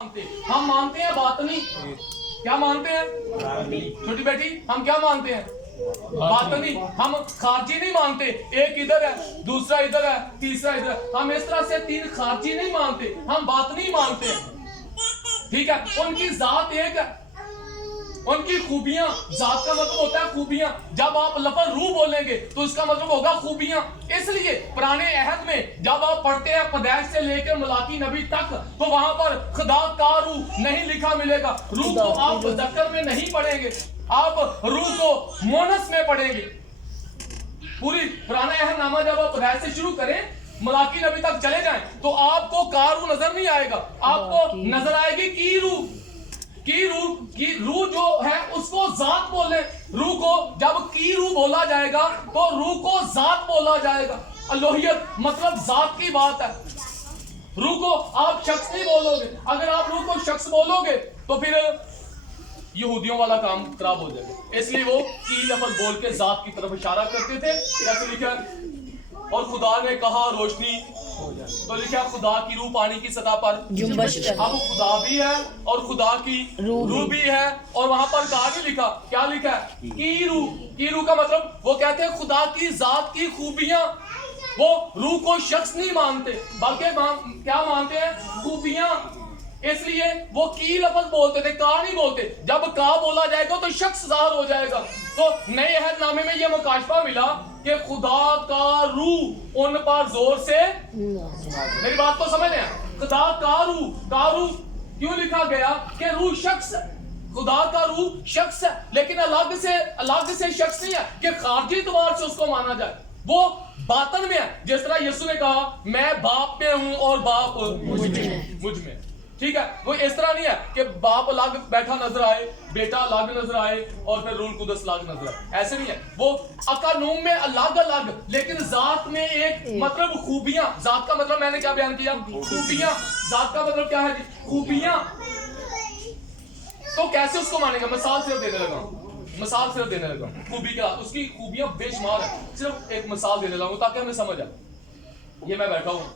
ہم مانتے ہیں باطنی. کیا مانتے ہیں چھوٹی بیٹی؟ ہم کیا مانتے ہیں؟ باطنی. ہم خارجی نہیں مانتے. ایک ادھر ہے، دوسرا ادھر ہے، تیسرا ادھر ہے. ہم اس طرح سے تین خارجی نہیں مانتے، ہم باطنی مانتے ہیں. ٹھیک ہے. ان کی ذات ایک ہے، ان کی خوبیاں. ذات کا مطلب ہوتا ہے خوبیاں. جب آپ لفظ روح بولیں گے تو اس کا مطلب ہوگا خوبیاں. اس لیے پرانے عہد میں جب آپ پڑھتے ہیں پیدائش سے لے کے ملاکی نبی تک تو وہاں پر خدا کا روح نہیں لکھا ملے گا. روح کو آپ مذکر میں نہیں پڑھیں گے، آپ روح کو مونس میں پڑھیں گے. پوری پرانا عہد نامہ جب آپ پیدائش سے شروع کریں ملاکی نبی تک چلے جائیں تو آپ کو کا روح نظر نہیں آئے گا، آپ کو نظر آئے گی کی روح. کی روح جو ہے اس کو ذات بولے. روح کو جب کی روح بولا جائے گا تو روح کو ذات بولا جائے گا. الوہیت مطلب ذات کی بات ہے. روح کو آپ شخص نہیں بولو گے. اگر آپ روح کو شخص بولو گے تو پھر یہودیوں والا کام خراب ہو جائے گا. اس لیے وہ کی لفظ بول کے ذات کی طرف اشارہ کرتے تھے. جیسے لکھا اور خدا نے کہا روشنی تو لکھا خدا کی روح پانی کی سطح پر جنبش کرے. اب خدا بھی ہے اور خدا کی روح بھی ہے. اور وہاں پر کہا نہیں لکھا، کیا لکھا ہے؟ کی روح. کی روح کا مطلب وہ کہتے ہیں خدا کی ذات کی خوبیاں. وہ روح کو شخص نہیں مانتے بلکہ کیا مانتے ہیں؟ خوبیاں. اس لیے وہ کی لفظ بولتے تھے، کا نہیں بولتے. جب کا بولا جائے گا تو شخص ظاہر ہو جائے گا. تو نئے عہد نامے میں یہ مکاشفہ ملا کہ خدا کا روح ان پر زور سے. میری بات کو سمجھ رہے ہیں؟ خدا کا روح کیوں لکھا گیا کہ روح شخص ہے. خدا کا روح شخص ہے لیکن الگ سے شخص نہیں ہے کہ خارجی اعتبار سے اس کو مانا جائے. وہ باطن میں ہے. جس طرح یسوع نے کہا میں باپ میں ہوں اور باپ مجھ میں. ٹھیک ہے. وہ اس طرح نہیں ہے کہ باپ الگ بیٹھا نظر آئے، بیٹا الگ نظر آئے اور پھر روح القدس الگ نظر آئے. ایسے نہیں ہے. وہ اکانوم میں الگ لیکن ذات میں ایک. مطلب خوبیاں. ذات کا مطلب میں نے کیا بیان کیا؟ خوبیاں. ذات کا مطلب کیا ہے جی؟ خوبیاں. تو کیسے اس کو مانے گا؟ مثال صرف دینے لگا ہوں. خوبی کا اس کی خوبیاں بے شمار ہیں. صرف ایک مثال دینے لگا ہوں تاکہ ہمیں سمجھ آئے. یہ میں بیٹھا ہوں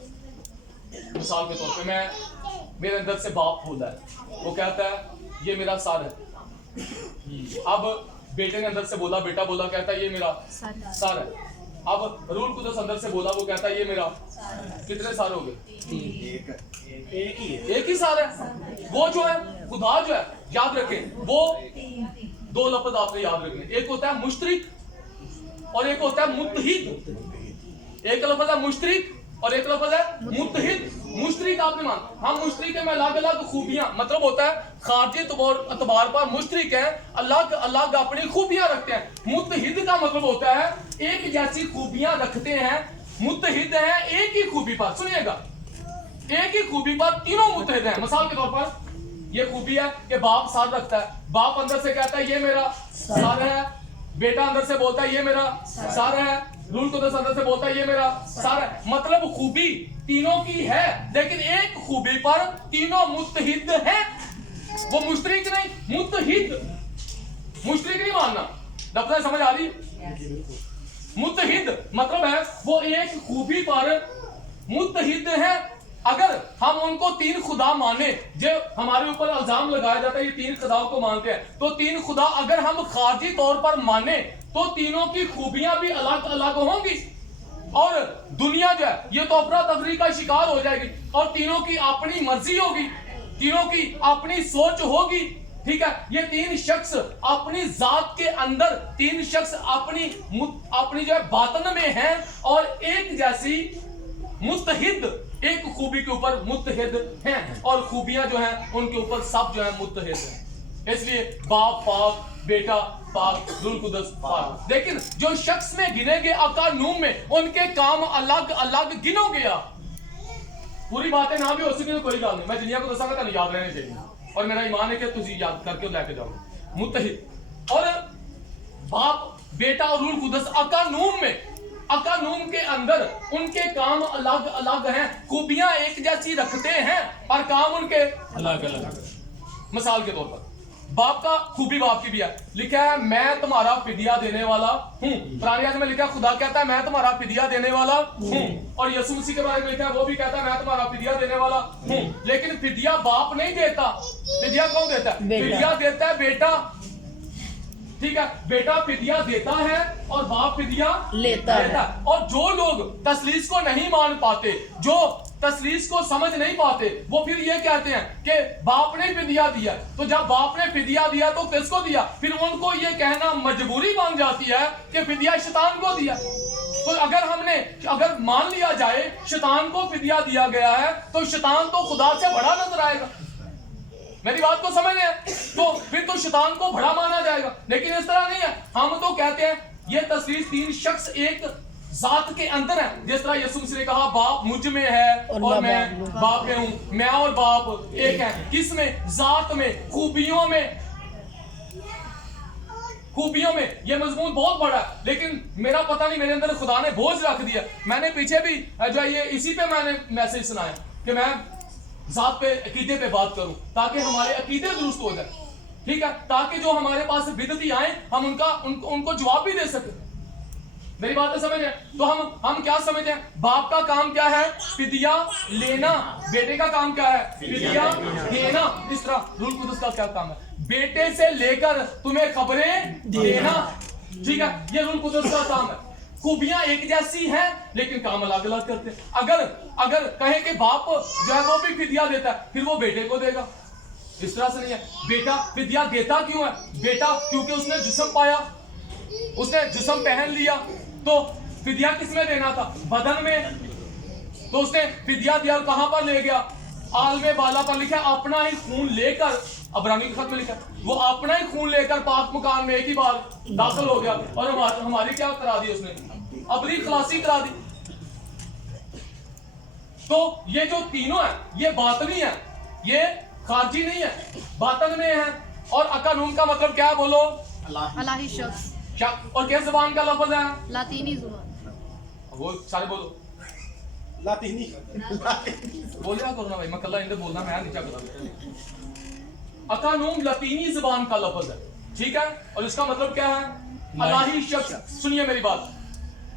مثال کے طور پہ، میرے اندر سے باپ بولا ہے، وہ کہتا ہے یہ میرا سر ہے. اب بیٹے نے اندر سے بولا، بیٹا بولا کہتا ہے یہ میرا سر ہے. اب روح القدس اندر سے بولا، وہ کہتا ہے یہ میرا. کتنے سر ہو گئے؟ ایک ہی سر ہے. وہ جو ہے خدا جو ہے یاد رکھیں وہ دو لفظ آپ نے یاد رکھنے. ایک ہوتا ہے مشترک اور ایک ہوتا ہے متحد. ایک لفظ ہے مشترک اور ایک لفظ ہے متحد. مشترک آپ نے مانا، ہم مشترک میں الگ خوبیاں. مطلب ہوتا ہے خارجی اعتبار پر مشترک ہیں، الگ اپنی خوبیاں رکھتے ہیں. متحد کا مطلب ہوتا ہے ایک جیسی خوبیاں رکھتے ہیں. متحد ہیں ایک ہی خوبی پر. سنیے گا، ایک ہی خوبی پر تینوں متحد ہیں. مثال کے طور پر یہ خوبی ہے کہ باپ سر رکھتا ہے. باپ اندر سے کہتا ہے یہ میرا سر ہے. بیٹا اندر سے بولتا ہے یہ میرا سر ہے. روح القدس اندر سے بولتا ہے یہ میرا سر ہے. مطلب خوبی تینوں کی ہے لیکن ایک خوبی پر تینوں متحد ہیں. وہ مشترک نہیں، متحد. مشترک نہیں ماننا. لفظ سمجھ آ رہی؟ متحد مطلب ہے وہ ایک خوبی پر متحد ہیں. اگر ہم ان کو تین خدا مانے، جو ہمارے اوپر الزام لگایا جاتا ہے یہ تین خداؤں کو مانتے ہیں، تو تین خدا اگر ہم خارجی طور پر مانے تو تینوں کی خوبیاں بھی الگ ہوں گی. اور دنیا جو ہے یہ تو افراتفری کا شکار ہو جائے گی اور تینوں کی اپنی مرضی ہوگی، تینوں کی اپنی سوچ ہوگی. ٹھیک ہے. یہ تین شخص اپنی ذات کے اندر، تین شخص اپنی جو ہے باطن میں ہیں اور ایک جیسی متحد ایک خوبی کے اوپر متحد ہیں. اور خوبیاں جو ہیں ان کے اوپر سب جو ہیں متحد ہیں. اس لیے باپ پاک، بیٹا پاک، روح القدس پاک. لیکن جو شخص میں گنے گے اکانوم میں ان کے کام الگ گنو گیا. پوری باتیں نہ بھی ہو سکیں تو کوئی بات نہیں، میں دنیا کو دساں گا تو یاد رہنے چاہیے اور میرا ایمان ہے کہ تجھے یاد کر کے لے کے جاؤ. متحد اور باپ، بیٹا اور روح القدس اکانوم کے اندر ان کے کام الگ ہیں. خوبیاں ایک جیسی رکھتے ہیں اور کام ان کے الگ. مثال کے طور پر باپ کا خوبی باپ کی بھی ہے. لکھا ہے میں تمہارا فدیہ دینے والا ہوں. پرانی عہد میں لکھا ہے خدا کہتا ہے میں تمہارا فدیہ دینے والا ہوں. اور یسوع مسیح کے بارے میں لکھا ہے وہ بھی کہتا ہے میں تمہارا فدیہ دینے والا ہوں. لیکن فدیہ باپ نہیں دیتا. فدیہ کون دیتا ہے؟ فدیہ دیتا ہے بیٹا. ٹھیک ہے, بیٹا فدیہ دیتا ہے اور باپ فدیہ لیتا ہے. اور جو لوگ تثلیث کو نہیں مان پاتے, جو تثلیث کو سمجھ نہیں پاتے, وہ پھر یہ کہتے ہیں کہ باپ نے فدیہ دیا. تو جب باپ نے فدیہ دیا تو کس کو دیا؟ پھر ان کو یہ کہنا مجبوری بن جاتی ہے کہ فدیہ شیطان کو دیا. تو اگر مان لیا جائے شیطان کو فدیہ دیا گیا ہے تو شیطان تو خدا سے بڑا نظر آئے گا. میری بات کو سمجھ رہے ہیں؟ تو پھر تو شیطان کو بڑا مانا جائے گا. لیکن اس طرح نہیں ہے. ہم تو کہتے ہیں یہ تصویر تین شخص ایک ذات کے اندر ہے. جس طرح یسوع مسیح نے کہا باپ مجھ میں ہے اور میں باپ میں ہوں. میں اور باپ ایک ہیں. کس میں؟ ذات میں, خوبیوں میں. خوبیوں میں. یہ مضمون بہت بڑا ہے لیکن میرا پتہ نہیں میرے اندر خدا نے بوجھ رکھ دیا. میں نے پیچھے بھی جو ہے یہ اسی پہ میں نے میسج سنایا کہ میں ذات پہ عقیدے پہ بات کروں تاکہ ہمارے عقیدے درست ہو جائے. ٹھیک ہے, تاکہ جو ہمارے پاس بدعتی آئیں ہم ان کو جواب بھی دے سکیں. میری بات سمجھیں؟ تو ہم کیا سمجھیں؟ باپ کا کام کیا ہے؟ فدیہ لینا. بیٹے کا کام کیا ہے؟ فدیہ دینا. اس طرح روح القدس کا کیا کام ہے؟ بیٹے سے لے کر تمہیں خبریں دینا. ٹھیک ہے, یہ روح القدس کا کام ہے. خوبیاں ایک جیسی ہیں لیکن کام الگ الگ کرتے ہیں. اگر کہیں کہ باپ جو ہے وہ بھی فدیہ دیتا ہے پھر وہ بیٹے کو دے گا. اس طرح سے نہیں ہے. بیٹا فدیہ دیتا کیوں ہے؟ بیٹا کیونکہ اس نے جسم پایا, اس نے جسم پہن لیا. تو فدیہ کس میں دینا تھا؟ بدن میں. تو اس نے فدیہ دیا اور کہاں پر لے گیا؟ عالم بالا پر. لکھا اپنا ہی خون لے کر, عبرانی کے خط میں لکھا وہ اپنا ہی خون لے کر پاک مکان میں ایک ہی بار داخل ہو گیا اور ہماری کیا کرا دی؟ اس نے اپنی خلاصی کرا دی. تو یہ جو تینوں ہیں یہ باطنی ہے, یہ خارجی نہیں ہے, باطن میں ہے. اور اکانوم کا مطلب کیا ہے؟ بولو. الہی شخص. اور کس زبان کا لفظ ہے؟ لاطینی زبان. وہ سارے بولو لاطینی. بول رہا کرنا بھائی, میں کل اندر بولنا میں نیچا کرتا. اکانوم لاطینی زبان کا لفظ ہے. ٹھیک ہے, اور اس کا مطلب کیا ہے؟ الہی شخص. سنیے میری بات,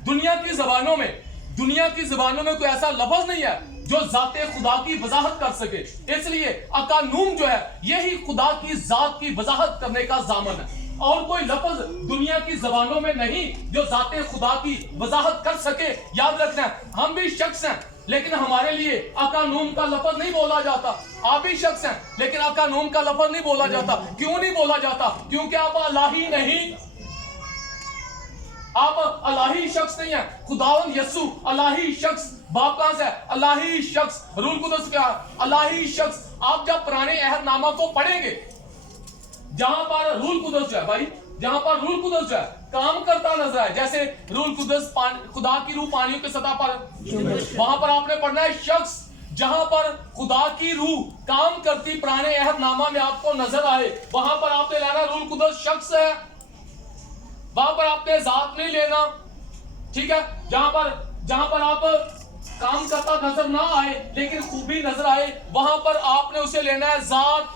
دنیا کی زبانوں میں کوئی ایسا لفظ نہیں ہے جو ذات خدا کی وضاحت کر سکے. اس لیے اکانوم جو ہے یہی خدا کی ذات کی وضاحت کرنے کا ضامن ہے. اور کوئی لفظ دنیا کی زبانوں میں نہیں جو ذات خدا کی وضاحت کر سکے. یاد رکھنا ہم بھی شخص ہیں لیکن ہمارے لیے اکانوم کا لفظ نہیں بولا جاتا. آپ بھی شخص ہیں لیکن اکانوم کا لفظ نہیں بولا جاتا. کیوں نہیں بولا جاتا؟ کیونکہ آپ الہی نہیں, آپ الہی شخص نہیں ہیں. خداوند یسوع الہی شخص. باپ کہاں سے ہے؟ الہی شخص. روح القدس کیا ہے؟ الہی شخص. آپ جب پرانے عہد نامہ کو پڑھیں گے جہاں پر روح القدس جو ہے بھائی, جہاں پر روح القدس جو ہے کام کرتا نظر آئے, جیسے روح القدس خدا کی روح پانیوں کی سطح پر, وہاں پر آپ نے پڑھنا ہے شخص. جہاں پر خدا کی روح کام کرتی پرانے عہد نامہ میں آپ کو نظر آئے وہاں پر آپ نے لینا روح القدس شخص ہے. وہاں پر آپ نے ذات نہیں لینا. ٹھیک ہے, جہاں پر آپ کام کرتا نظر نہ آئے لیکن خوبی نظر آئے وہاں پر آپ نے اسے لینا ہے ذات.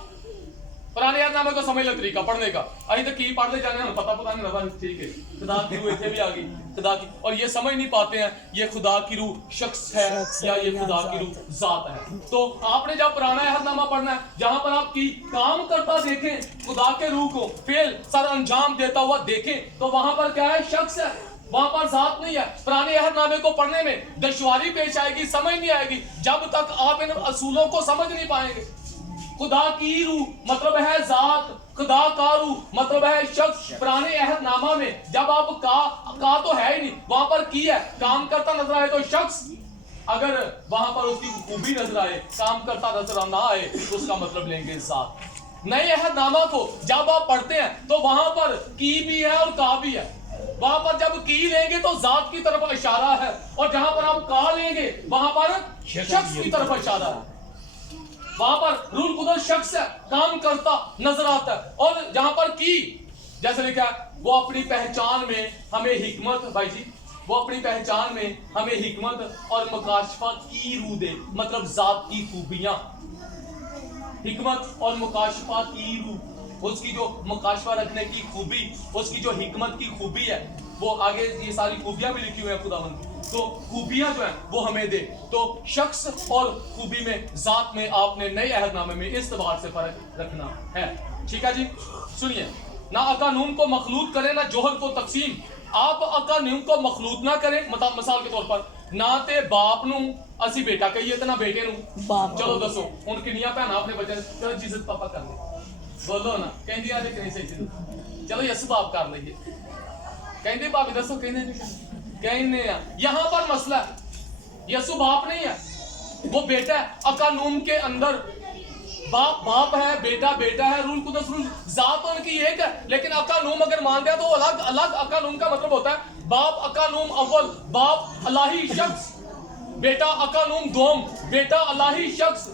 پرانے عہد نامے کو سمجھ لو طریقہ پڑھنے کا. ابھی تک کی پڑھتے جانے ہیں, پتہ نہیں رہا. ٹھیک ہے, خدا کی روح اتنے بھی آ گئی خدا کی, اور یہ سمجھ نہیں پاتے ہیں یہ خدا کی روح شخص ہے یا یہ خدا کی روح ذات ہے. تو آپ نے جب پرانا عہد نامہ پڑھنا ہے جہاں پر آپ کی کام کرتا دیکھیں خدا کے روح کو فعل سر انجام دیتا ہوا دیکھیں تو وہاں پر کیا ہے؟ شخص ہے, وہاں پر ذات نہیں ہے. پرانے عہد نامے کو پڑھنے میں دشواری پیش آئے گی, سمجھ نہیں آئے گی جب تک آپ ان اصولوں کو سمجھ نہیں پائیں گے. خدا کی روح مطلب ہے ذات, خدا کا روح مطلب ہے شخص. پرانے عہد نامہ میں جب آپ کا تو ہے ہی نہیں, وہاں پر کی ہے کام کرتا نظر آئے تو شخص. اگر وہاں پر اس کی خوبی نظر آئے کام کرتا نظر نہ آئے تو اس کا مطلب لیں گے ذات. نئے عہد نامہ کو جب آپ پڑھتے ہیں تو وہاں پر کی بھی ہے اور کا بھی ہے. وہاں پر جب کی لیں گے تو ذات کی طرف اشارہ ہے, اور جہاں پر آپ کا لیں گے وہاں پر شخص کی طرف اشارہ ہے. وہاں پر روح القدس شخص ہے, کام کرتا نظر آتا ہے. اور جہاں پر کی جیسے لکھا ہے وہ اپنی پہچان میں ہمیں حکمت, بھائی جی وہ اپنی پہچان میں ہمیں حکمت اور مکاشفہ کی روح دے, مطلب ذات کی خوبیاں. حکمت اور مکاشفہ کی روح اس کی جو مکاشفہ رکھنے کی خوبی, اس کی جو حکمت کی خوبی ہے, وہ آگے یہ ساری خوبیاں بھی لکھی ہوئی ہیں خداوند کی, تو خوبیاں جو ہیں وہ ہمیں دے. تو شخص اور خوبی میں, ذات میں آپ نے نئے عہد نامے میں اس اعتبار سے فرق رکھنا ہے. ٹھیک ہے جی, سنیے. نہ اقانون کو مخلوط کریں نہ جوہر کو تقسیم. آپ اقانون کو مخلوط نہ کریں, مثال کے طور پر نہ تے باپ نو اسی بیٹا کہیے تے نہ بیٹے نو. چلو دسو ہن کنیاں بہناں اپنے بچے چلو جیزت پاپا کر لے, بولو نا کہندی آ کہ نہیں صحیح, چلو یس باپ کر لئیے, کہندے بھابی دسو کہنے یہاں پر مسئلہ ہے یسو باپ نہیں ہے, وہ بیٹا ہے. اقانون کے اندر باپ باپ ہے, بیٹا بیٹا ہے, روح القدس روح, ذات ان کی ایک ہے, لیکن اقانوم اگر مانتے ہیں تو وہ الگ الگ. اقانوم کا مطلب ہوتا ہے باپ اقانوم اول, باپ الہی شخص, بیٹا اقانوم دوم, بیٹا الہی شخص,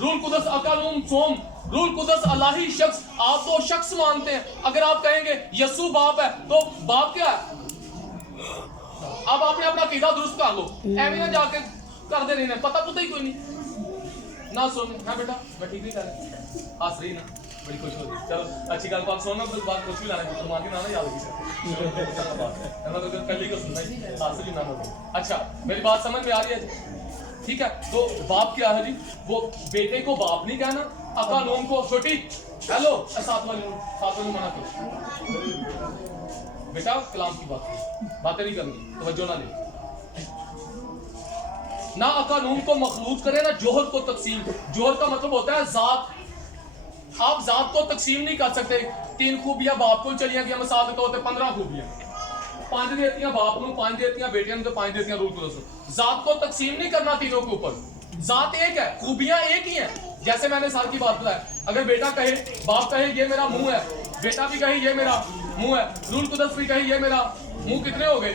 روح القدس اقانوم سوم, روح القدس الہی شخص. آپ تو شخص مانتے ہیں. اگر آپ کہیں گے یسوع باپ ہے تو باپ کیا ہے؟ اب آپ نے اپنا عقیدہ درست کر لو, ایویں جا کے کر دے رہے ہیں, پتہ ہی کوئی نہیں. نہ سن ہاں بیٹا میں ٹھیک نہیں کر رہا, ہنس رہی نا, بڑی خوش ہو رہی. چلو اچھی گل بات سننا, پھر بات کچھ بھی لانا ہے مانگی نہ یاد کی کل ہی کو سننا ہی حاصل ہی نہ ہو. اچھا میری بات سمجھ میں آ رہی ہے جی؟ ٹھیک ہے. تو باپ کیا ہے جی, وہ بیٹے کو باپ نہیں کہنا, اقانوم کو چھوٹی ہیلو ساتھ والے منع کرو بیٹا, کلام کی باتیں نہیں کرنی, توجہ نہ دے. نہ اقانوم کو مخلوط کرے نہ جوہر کو تقسیم. جوہر کا مطلب ہوتا ہے ذات. آپ ذات کو تقسیم نہیں کر سکتے. 3 خوبیاں باپ کو چلیاں گیا, مثال کے طور پہ 15 خوبیاں, 5 دیتی ہیں باپ کو, 5 دیتی ہیں بیٹیاں کو, 5 دیتی ہیں روح القدس کو. ذات کو تقسیم نہیں کرنا تینوں کے اوپر. ذات ایک ہے, خوبیاں ایک ہی ہیں. جیسے میں نے سال کی بات بتایا, اگر بیٹا کہے, باپ کہے یہ میرا منہ ہے, بیٹا بھی کہے یہ میرا منہ ہے, روح القدس بھی کہے یہ میرا منہ, کتنے ہو گئے؟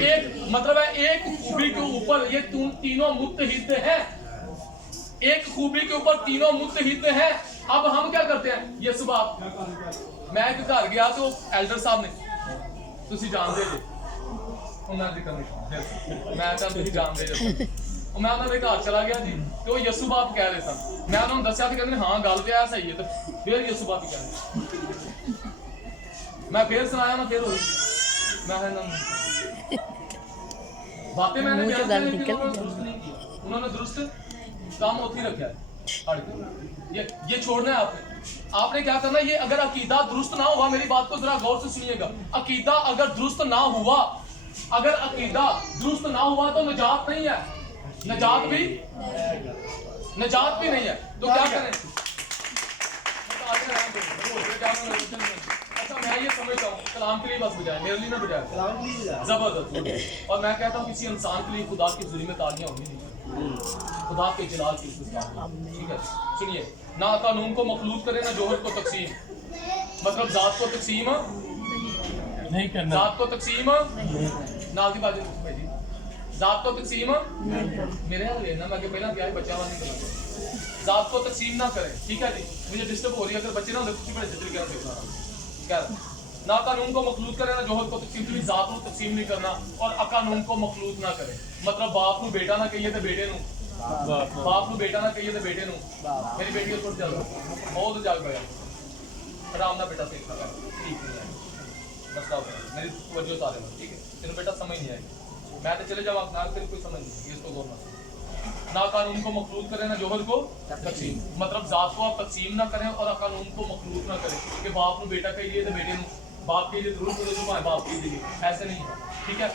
ایک. مطلب ہے ایک خوبی کے اوپر یہ تینوں متحد ہیں, ایک خوبی کے اوپر تینوں متحد ہیں. اب ہم کیا کرتے ہیں, یہ صبح میں ایک گھر گیا تو ایلڈر صاحب نے, تسی جان دے جی, میں ذکر نہیں, میں کہا تسی جان دے جی, میں انہوں نے گھر چلا گیا جی, تو یسوع باپ کہہ رہے سن, میں انہوں نے دسیا تو کہتے ہیں ہاں گل تو ایسا ہی ہے, تو پھر یسوع باپ ہی کہہ رہے, میں پھر سنایا نا, پھر ہوئی میں باتیں میں نے بیان کی, لیکن انہوں نے درست نہیں کیا, انہوں نے درست کام ہوتی رکھا ہے. یہ چھوڑنا ہے آپ نے. آپ نے کیا کرنا, یہ اگر عقیدہ درست نہ ہوا, میری بات کو ذرا غور سے سنیے گا, عقیدہ اگر درست نہ ہوا, اگر عقیدہ درست نہ ہوا تو نجات نہیں ہے, نجات بھی نہیں ہے. تو کیا کریں؟ اچھا میں یہ سمجھتا ہوں کلام کے لیے بس بجائے, میرے لیے نہ بجائے, زبردست. اور میں کہتا ہوں کسی انسان کے لیے خدا کی حضوری میں تالیاں ہونی نہیں, خدا کے جلال کی استثناء. ٹھیک ہے سنیے. نہ قانون کو مخلوط کرے نہ جوہر کو تقسیم. مطلب ذات کو تقسیم نہیں کرنا, ذات کو تقسیم نال دی بات جی, ذات کو تقسیم میرے حال لینا, میں کہ پہلا کیا ہے بچہ والا نہیں کرنا, ذات کو تقسیم نہ کریں. ٹھیک ہے جی, مجھے ڈسٹرب ہو رہی ہے, اگر بچے نہ ہوتے کسی بڑے جتری کیا دیکھنا کیا ہے. نہ قانون کو مخلوط کرے نہ جوہر کو تقسیم, تو ذات کو تقسیم نہیں کرنا, اور اقانون کو مخلوط نہ کرے. مطلب باپ نو بیٹا نہ کہیے تے بیٹے نو, باپ نو بیٹا نہ کہیے تے بیٹے نو. میری بیٹی اس پر چل رہا بہت جاگ گیا, آرام نہ بیٹا سیکھا کر, ٹھیک نہیں ہے مسئلہ ہوتا ہے, میری توجہ سارے میں. ٹھیک ہے تینوں بیٹا سمجھ نہیں آئی, میں تو چلے جاؤ نہ پھر کوئی سمجھ نہیں, اس کو غور نہ. نہ قانون کو مخلوط کریں نہ جوہر کو تقسیم. مطلب ذات کو آپ تقسیم نہ کریں اور قانون کو مخلوط نہ کریں کہ باپ نو بیٹا کہیے تو بیٹے نو, باپ کے لیے ضرور کرو تو باپ کے لیے, ایسے نہیں ہے. ٹھیک ہے,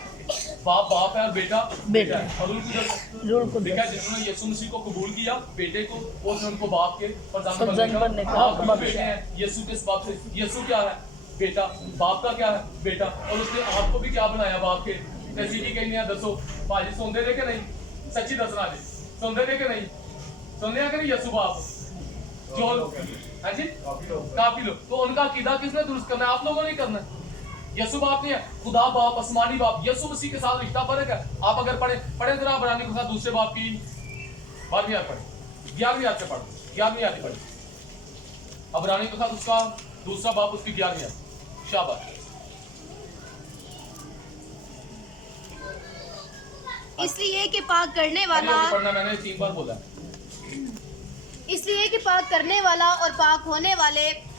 باپ باپ ہے اور بیٹا بیٹا ہے. اور ٹھیک ہے, جنہوں نے یسوع مسیح کو قبول کیا بیٹے کو, اس نے ان کو باپ کے فرزند بننے کا, آپ بیٹے ہیں یسوع کے باپ سے. یسوع کیا ہے بیٹا, باپ کا کیا ہے بیٹا, اور اس نے آپ کو بھی کیا بنایا باپ کے. تیسیٹی کہیں دسو بھاجی سوندے دے کہ نہیں, سچی دسنا جی سوندے دے کہ نہیں, سوندے ہیں کہ نہیں یسوع باپ جو ہے جی کافی لوگ. تو ان کا عقیدہ کس نے درست کرنا ہے, آپ لوگوں نے کرنا ہے. یسوع باپ نہیں ہے, خدا باپ آسمانی باپ. یسوع مسیح کے ساتھ رشتہ فرق ہے. آپ اگر پڑھیں ذرا عبرانی کے ساتھ دوسرے باپ کی 12ویں آیت پڑھیں, 11ویں آیت سے پڑھیں, 11ویں آیت پڑھیں عبرانی کے ساتھ, اس کا دوسرا باپ اس کی 11ویں آیت. شاباش. اس لیے کہ پاک کرنے والا, پڑھنا میں نے 3 بار بولا, اس لیے کہ پاک کرنے والا اور پاک ہونے والے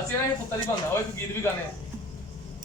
ਅਸੀਂ ਨਾ ਇਹ ਪੁੱਤਰ ਹੀ ਬੰਦਾ ਉਹ ਇੱਕ ਗੀਤ ਵੀ ਗਾਣੇ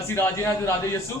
ਅਸੀਂ ਰਾਜਿਆਂ ਦੇ ਰਾਜੇ ਯਿਸੂ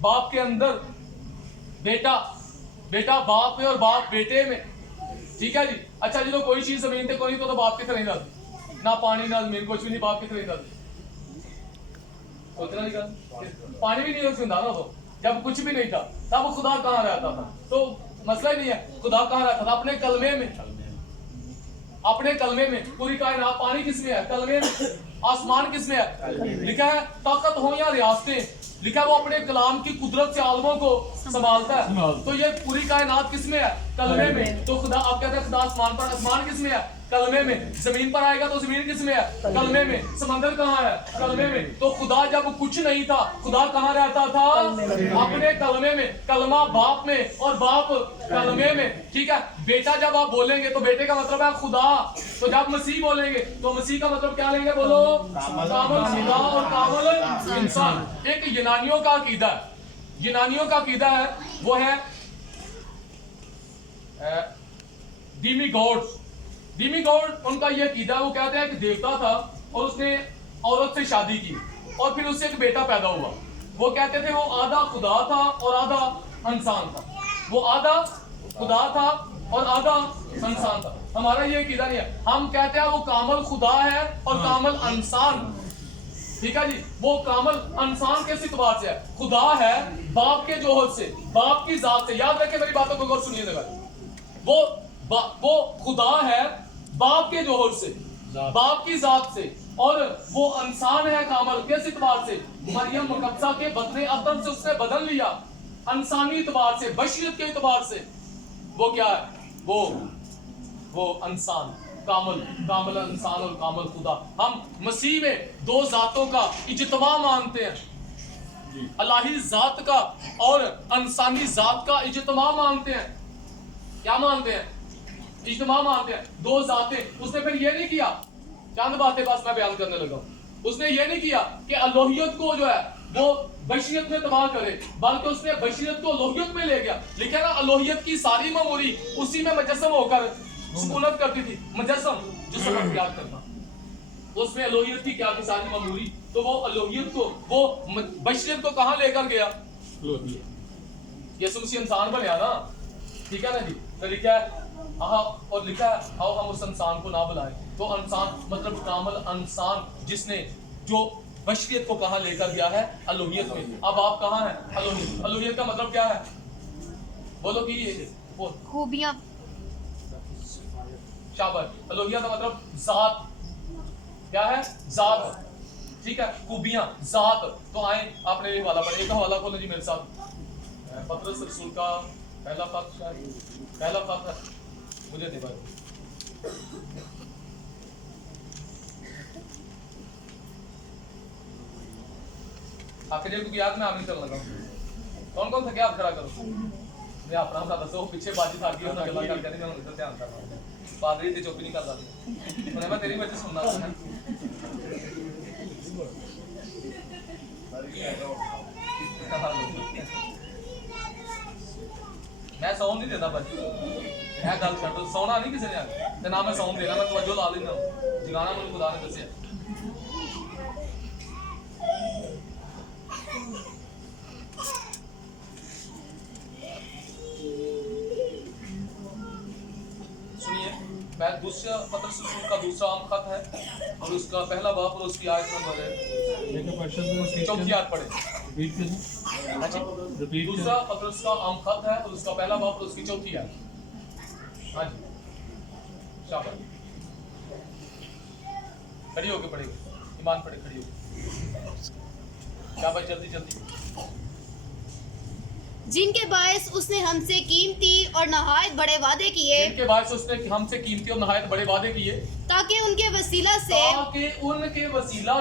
باپ کے اندر بیٹا باپ میں اور باپ بیٹے میں. ٹھیک ہے جی. اچھا جی, تو کوئی چیز زمین تے کوئی تو باپ کتنے نہیں جاتی, نہ پانی نہ زمین, کچھ بھی نہیں, باپ کتنے جاتی. سوچنا نہیں کہا, پانی بھی نہیں ہوتا نا, تو جب کچھ بھی نہیں تھا تب خدا کہاں رہتا تھا؟ تو مسئلہ ہی نہیں ہے خدا کہاں رہتا تھا, اپنے کلمے میں. اپنے کلمے میں پوری کائنات. پانی کس میں ہے؟ کلمے میں. آسمان کس میں ہے؟ لکھا ہے طاقت ہو یا ریاستیں, لکھا ہے وہ اپنے کلام کی قدرت سے عالموں کو سنبھالتا ہے. تو یہ پوری کائنات کس میں ہے؟ کلمے میں. تو خدا, آپ کہتے ہیں خدا آسمان پر, آسمان کس میں ہے؟ کلمے میں. زمین پر آئے گا تو زمین کس میں ہے؟ کلمے میں. سمندر کہاں ہے؟ کلمے میں. تو خدا جب کچھ نہیں تھا, خدا کہاں رہتا تھا؟ اپنے کلمے میں. کلمہ باپ میں اور باپ کلمے میں. ٹھیک ہے. بیٹا جب آپ بولیں گے تو بیٹے کا مطلب ہے خدا. تو جب مسیح بولیں گے تو مسیح کا مطلب کیا لیں گے؟ بولو. کامل خدا اور کامل انسان. ایک یونانیوں کا عقیدہ ہے, یونانیوں کا عقیدہ ہے, وہ ہے demi God. Demi God in کا یہ عقیدہ, وہ کہتے ہیں کہ دیوتا تھا اور اس نے عورت سے شادی کی اور پھر اس سے ایک بیٹا پیدا ہوا. وہ کہتے تھے وہ آدھا خدا تھا اور آدھا انسان تھا. وہ آدھا خدا تھا اور آدھا انسان تھا. ہمارا یہ عقیدہ نہیں ہے. ہم کہتے ہیں وہ کامل خدا ہے اور کامل انسان. ٹھیک ہے جی. وہ کامل انسان کس اعتبار سے ہے؟ خدا ہے باپ کے جوہر سے, باپ کی ذات سے. یاد رکھیں میری باتوں کو غور سنیے گا. وہ خدا ہے باپ کے جوہر سے, باپ کی ذات سے, اور وہ انسان ہے کامل. کس اعتبار سے؟ مریم مقدسہ کے بدن عدم سے اس نے بدل لیا. انسانی اعتبار سے, بشریت کے اعتبار سے وہ کیا ہے؟ وہ انسان, کامل انسان اور کامل خدا. ہم مسیح میں دو ذاتوں کا اجتماع مانتے ہیں, الہی ذات کا اور انسانی ذات کا اجتماع مانتے ہیں. کیا مانتے ہیں؟ اجتماع مانتے ہیں. دو ذاتیں. اس نے پھر یہ نہیں کیا, چند باتیں بس میں بیان کرنے لگا ہوں. اس نے یہ نہیں کیا کہ الوہیت کو جو ہے وہ بشریت میں تباہ کرے, بلکہ اس نے بشریت کو الوہیت میں لے گیا. لیکن نا الوہیت کی ساری معموری اسی میں مجسم ہو کر سکونت کرتی تھی. مجسم جسم اختیار کرنا, اس میں الوہیت کی کیا کی ساری معموری. تو وہ الوہیت کو, وہ بشریت کو کہاں لے کر گیا؟ یسوع مسیح انسان بنیا نا. ٹھیک ہے نا جی. تو لکھا ہے اور لکھا ہے آؤ ہم اس انسان کو نہ بلائیں. تو انسان مطلب کامل انسان, جس نے جو بشریت کو کہاں لے کر گیا ہے؟ الوہیت میں. اب آپ کہاں ہیں؟ الوہیت. الوہیت کا مطلب کیا ہے؟ بولو کہ خوبیاں. شاباش. الوہیت کا مطلب ذات. کیا ہے؟ ذات. ٹھیک ہے. خوبیاں, ذات. تو آئیں آپ نے یہ حوالہ پڑھیں. ایک حوالہ کھولیں جی میرے ساتھ. پطرس رسول کا پہلا خط, شاید پہلا خط ہے, مجھے دے بھائی. آپ کے کو یاد میں آمین کرنے لگا ہوں. کون کون تھا کیا آپ کھڑا کرو. میں اپنا بتا دسو پیچھے بازی تھا کی ہونا گلا کر کے نہیں, میں دھیان کر رہا ہوں. پادری تے چوپی نہیں کر رہا. میں تیری وجہ سننا تھا. میں سون نہیں دیتا بچ, میں گل چھڈ. سونا نہیں کسی نے, نہ میں سون دینا, میں توجہ لا لینا. جگانا مجھے خدا نے دسیا. سنیے, میں دوسرا پطرس رسول کا دوسرا عام خط ہے اور اس کا پہلا باب اور اس کی آیت نمبر ہے, اس کی چوتھی آیت پڑھیں. دوسرا پطرس کا عام خط ہے اور اس کا پہلا باب اور اس کی چوتھی آیت. ہاں جی, شاباش. کھڑی ہو کے پڑھے گی, ایمان پڑھے کھڑی ہو کے. شاباش, جلدی جلدی. جن کے باعث اس نے ہم سے قیمتی اور نہایت بڑے وعدے کیے, جن کے باعث اس نے ہم سے قیمتی اور نہایت بڑے وعدے کیے, تاکہ ان کے وسیلہ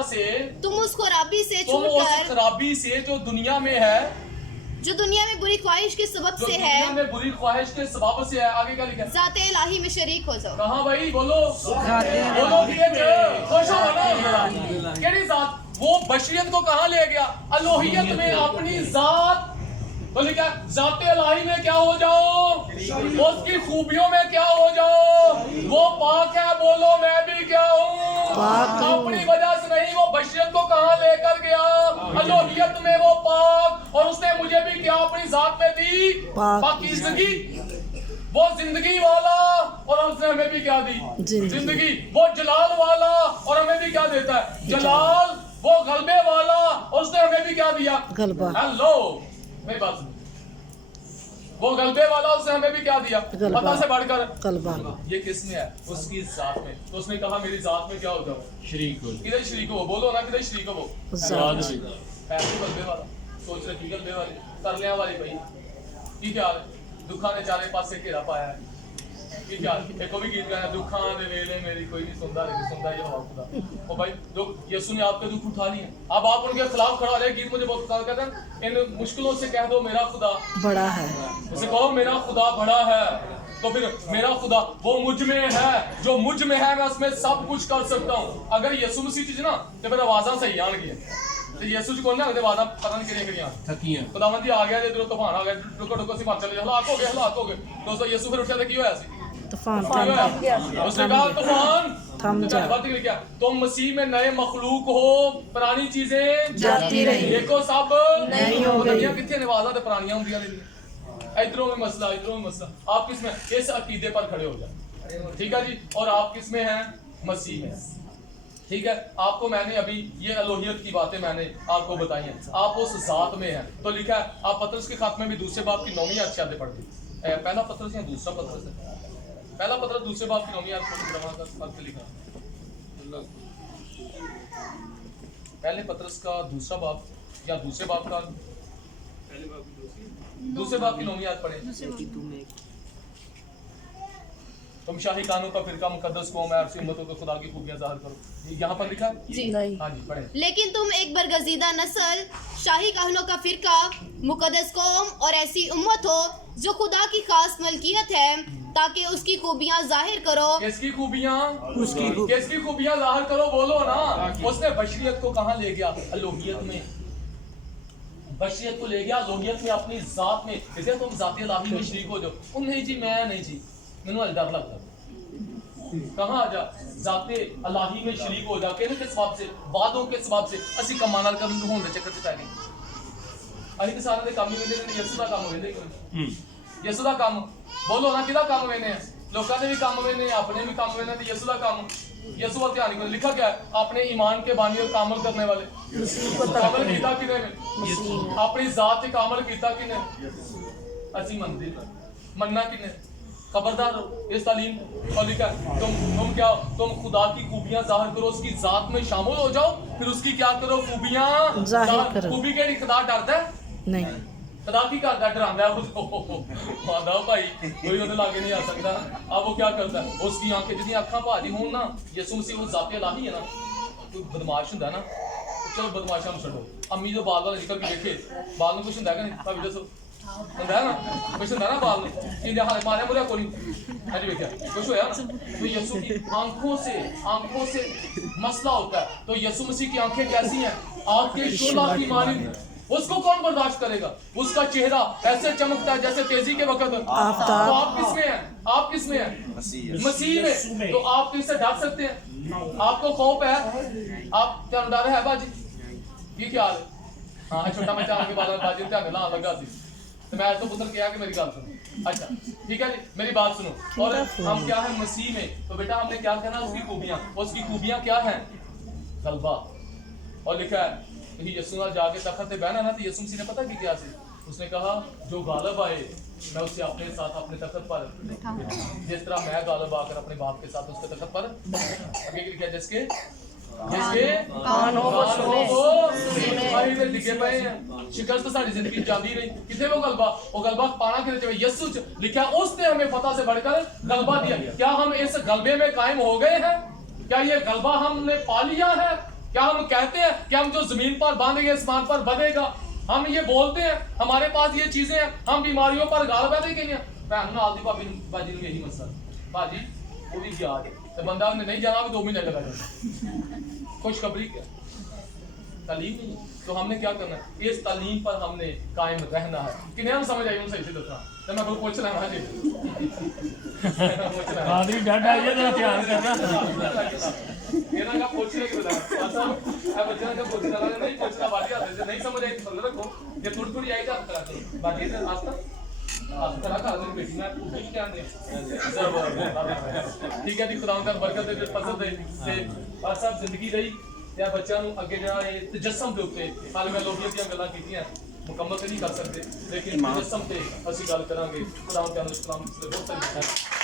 سے تم اس خرابی سے چھوٹ کر, اس خرابی سے جو دنیا میں ہے, جو دنیا میں بری خواہش کے سبب سے ہے, دنیا میں بری خواہش کے سبب سے ہے. آگے کیا لکھا ہے؟ ذات الہی میں شریک ہو جاؤ. کہاں بھائی بولو, بولو خوش ہو نا. کیڑی ذات؟ وہ بشریت کو کہاں لے گیا؟ الوہیت میں. اپنی ذات, بولے کیا ذات الہی میں کیا ہو جاؤ, اس کی خوبیوں میں کیا ہو جاؤ. وہ پاک ہے, بولو میں بھی کیا ہوں, اپنی وجہ سے نہیں. وہ بشریت کو کہاں لے کر گیا؟ الوہیت میں وہ پاک اور اس نے مجھے بھی کیا اپنی ذات میں دی پاکیزگی، وہ زندگی والا، اور اس نے ہمیں بھی کیا دی زندگی، وہ جلال والا اور ہمیں بھی کیا دیتا ہے جلال، وہ غلبے والا اور اس نے ہمیں بھی کیا دیا غلبہ. ہیلو میری بات سنو، وہ غلبے والا اس نے ہمیں بھی کیا دیا پتہ سے بڑھ کر غلبہ. یہ کس میں ہے؟ اس کی ذات میں. تو اس نے کہا میری ذات میں کیا ہو جاؤ شریک ہو. کدھر شریک ہو؟ بولو نا کدھر شریک ہو؟ وہ ایسے غلبے والا سوچ رہے غلبے والی ترلیاں والی بھائی کی کیا دکھاں نے چارے پاسے گھیرا پایا ہے. کی کیا ایک بھی گیت گایا دکھاں دے ویلے میری کوئی نہیں سنتا لیکن سنتا یہ ہوا خدا. او بھائی جو یسوع نے آپ کے دکھ اٹھا لیے، اب آپ ان کے خلاف کھڑا رہے. گیت مجھے بہت پسند کرتا ہے، ان مشکلوں سے کہہ دو میرا خدا بڑا ہے. اسے کہو میرا خدا بڑا ہے، تو پھر میرا خدا وہ مجھ میں ہے، جو مجھ میں ہے میں اس میں سب کچھ کر سکتا ہوں. اگر یسوع مسیح چیز نا تو پھر آوازاں صحیح آن گیا. یسوع کون نہ آواز پتہ نہیں کریاں کریاں تھکیاں خداوند جی آ گیا ادھر طوفان آ گیا ڈکو ڈکو سی مار چلے ہلاک ہو گئے. دوستو یسوع پھر اٹھا تو کی ہوا سی طوفان اس نے کہا طوفان تھم جا. کیا تم مسیح میں نئے مخلوق ہو، پرانی چیزیں جاتی رہی دیکھو سب نہیں ہو گئی. کتنے نوازاں تے پرانیاں ہوندیاں نے. ادھروں میں مسئلہ ادھروں میں مسئلہ. آپ کس میں اس عقیدے پر کھڑے ہو جائیں. ٹھیک ہے جی. اور آپ کس میں ہیں؟ مسیح میں. ٹھیک ہے. آپ کو میں نے ابھی یہ الوہیت کی باتیں میں نے آپ کو بتائی ہیں. آپ اس ذات میں ہیں. تو لکھا ہے آپ پطرس کے خط میں بھی دوسرے باب کی 9ویں آیت سے پڑھتے. پہلا پطرس یا دوسرا پطرس ہے؟ پہلا پطرس دوسرے باب کی 9ویں آیت لکھا. پہلے پطرس کا دوسرا باب یا دوسرے باب کا دوسرے باب کی 9ویں آیت پڑھیں. تم شاہی کانوں کا فرقہ مقدس قوم ہے، عرصی امتوں کو خدا کی خوبیاں ظاہر کرو. یہاں پر لکھا جی ہاں جی پڑھیں. لیکن تم ایک برگزیدہ نسل، شاہی کہنوں کا فرقہ، مقدس قوم اور ایسی امت ہو جو خدا کی خاص ملکیت ہے، تاکہ اس کی خوبیاں ظاہر کرو. کس کی خوبیاں؟ کس کی خوبیاں ظاہر کرو بولو نا. اس نے بشریت کو کہاں لے گیا؟ الوہیت میں. بشریت کو لے گیا الوہیت میں، اپنی ذات میں. اسے تم ذات الہی میں شریک ہو جاؤ. نہیں جی میں نہیں جی مینوں ڈر لگتا. کہاں آ جا ذات الہی میں شریک ہو جا کے کس سبب سے؟ وعدوں کے سبب سے. اسی کماں نال کرن ہون دے چکر چ پے گئے. اسی تے سارے دے کام ہی ویندے نے. یسوع دا کام ویندے کیوں؟ یسوع دا کام بولو نا کدا کام ویندے ہیں؟ لوکاں دے بھی کام ویندے ہیں، اپنے بھی کام ویندے. تے یسوع دا کام یسوع پر دھیان کرو. لکھا کیا ہے؟ اپنے ایمان کے بانی اور کامل کرنے والے. کامل کیتا کنے نے؟ اپنی ذات تے کامل کیتا کنے؟ اسی مندے مننا کنے؟ خبردار ہو اس تعلیم. اور لکھا ہے تم کیا تم خدا کی خوبیاں ظاہر کرو، اس کی ذات میں شامل ہو جاؤ. پھر اس کی کیا کرو؟ خوبیاں ظاہر کرو. خوبی کیڑی؟ خدا ڈردا ہے نہیں. خدا کی کردا ڈراندا ہے وہ بھائی کوئی اودے لاگے نہیں آ سکتا. اب وہ کیا کرتا ہے؟ اس کی آنکھیں جتنی اکھاں بھاری ہون نا. یسوع مسیح وہ ذات الہی ہے نا. کوئی بدماش ہوندا ہے نا، چلو بدماشاں نوں چھڈو. امی جو بال والا نکل کے دیکھے بال نوں کچھ ہوندا کہ نہیں؟ بھابی دسو ہوندا ہے نا کچھ ہوندا نا بال نوں کہ ہالے مارے مریا کوئی نہیں. ہاں جی دیکھیا کچھ ہویا نا. تو یسوع کی آنکھوں سے مسئلہ ہوتا ہے. تو یسوع مسیح کی آنکھیں کیسی ہیں؟ آگ کے شعلہ کی مانند. اس کو کون برداشت کرے گا؟ اس کا چہرہ ایسے چمکتا ہے جیسے تیزی کے وقت. تو آپ کس میں ہیں؟ آپ کس میں ہیں؟ مسیح میں. تو آپ کس سے ڈر سکتے ہیں؟ آپ کو خوف ہے؟ آپ کیا ڈر ہے باجی؟ یہ کیا حال ہے؟ ہاں چھوٹا بچہ آن کے بعد باجی دھیان لا لگا سی. تو میں تو پتر کیا کہ میری بات سنو. اچھا ٹھیک ہے جی میری بات سنو. اور ہم کیا ہیں؟ مسیح میں. تو بیٹا ہم نے کیا کہنا؟ اس کی خوبیاں. اس کی خوبیاں کیا ہیں؟ غلبہ. اور لکھا ہے یسوع نال جا کے تخت پہ بیٹھنا نا. تو یسوع مسیح نے پتہ کی کیا سی؟ اس نے کہا جو غالب آئے میں اسے اپنے ساتھ اپنے تخت پر جس طرح میں غالب آ کر اپنے باپ کے ساتھ اس کے تخت پر آگے لکھا جس کے کان ہو سنے ڈگے پئے ہیں. شکست ساری زندگی جاندی رہی. کتنے وہ غلبہ پانا کتنے چاہیے؟ یسوع لکھا اس نے ہمیں فتح سے بڑھ کر غلبہ دیا. کیا ہم اس غلبے میں قائم ہو گئے ہیں؟ کیا یہ غلبہ ہم نے پا لیا ہے؟ کیا ہم کہتے ہیں کہ ہم جو زمین پر باندھیں گے اسمان پر بدے گا؟ ہم یہ بولتے ہیں ہمارے پاس یہ چیزیں ہیں، ہم بیماریوں پر غالب ہے کہ نہیں؟ بہن آلدی بھابی باجی نے یہی مسئلہ باجی وہ بھی یاد ہے. تو بندہ نے نہیں جانا بھی 2 مہینے لگا جاتا. خوشخبری کیا تعلیم نہیں. تو ہم نے کیا کرنا ہے اس تعلیم پر ہم نے قائم رہنا ہے کہ نہیں ہم سمجھ آئی ہوں صحیح سے دسنا تو میں پوچھ رہا ہوں جی آدمی ڈاڈا یہ ذرا دھیان کرنا ਇਹਨਾਂ ਦਾ ਪੁੱਛਣੇ ਕਿ ਬਤਾ ਅਸਾਂ ਆ ਬੱਚਿਆਂ ਦਾ ਪੁੱਛਣਾ ਵਾਲਾ ਨਹੀਂ ਪੁੱਛਣਾ ਬਾਕੀ ਹੱਥ ਨਹੀਂ ਸਮਝ ਆਈ ਤਾਂ ਰੱਖੋ ਜੇ ਥੋੜੀ ਥੋੜੀ ਆਈ ਤਾਂ ਕਰਾ ਦੇ ਬਾਕੀ ਤੇ ਆਸਤਾ ਆਸਤਾ ਕਰ ਦੇ ਬੇਟੀ ਮੈਂ ਕੁਝ ਕਿਹਾ ਨਹੀਂ ਠੀਕ ਹੈ ਜੀ ਖੁਦਾ ਦਾ ਬਰਕਤ ਦੇ ਫਜ਼ਲ ਦੇ ਤੇ ਆ ਸਭ ਜ਼ਿੰਦਗੀ ਰਹੀ ਤੇ ਬੱਚਿਆਂ ਨੂੰ ਅੱਗੇ ਜਿਹੜਾ ਇਹ ਤਜਸਮ ਦੇ ਉੱਤੇ ਹਾਲ ਮੈਂ ਲੋਕੀਆਂ ਦੀਆਂ ਗੱਲਾਂ ਕੀਤੀਆਂ ਮੁਕੰਮਲ ਨਹੀਂ ਕਰ ਸਕਦੇ ਲੇਕਿਨ ਤਜਸਮ ਤੇ ਅਸੀਂ ਗੱਲ ਕਰਾਂਗੇ ਖੁਦਾ ਦਾ ਇਸਲਾਮ ਦੇ ਬਹੁਤ ਸਾਰੀ